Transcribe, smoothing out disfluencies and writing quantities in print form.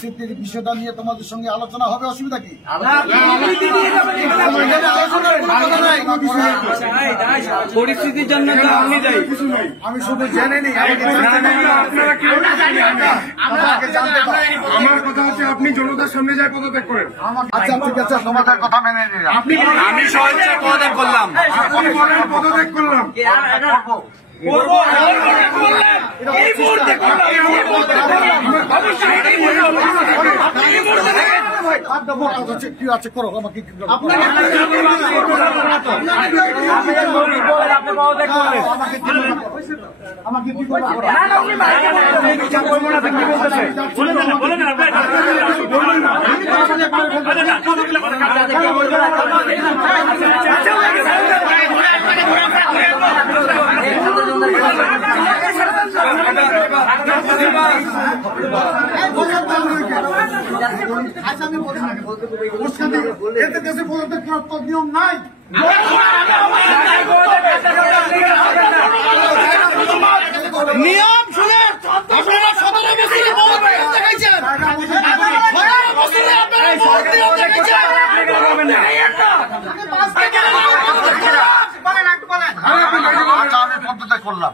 পরিস্থিতির বিষয়টা নিয়ে তোমাদের সঙ্গে আলোচনা হবে, অসুবিধা কি? পরিস্থিতির জন্য আমি শুধু জেনে নিই। আমার কথা হচ্ছে আপনি জনতার সামনে যায় পদত্যাগ করেন। আচ্ছা ঠিক আছে, তোমাদের কথা মেনে নিলাম। আমি স্বেচ্ছায় পদত্যাগ করলাম। পদত্যাগ করলাম। কি আছে করো, আমাকে নিয়ম নাই। নিয়ম শুনে আপনারা 17 বছরে ভোট দেখাইছেন, 17 বছরে আপনারা ভোট দেখাইছেন। আমি পদত্যাগ করলাম।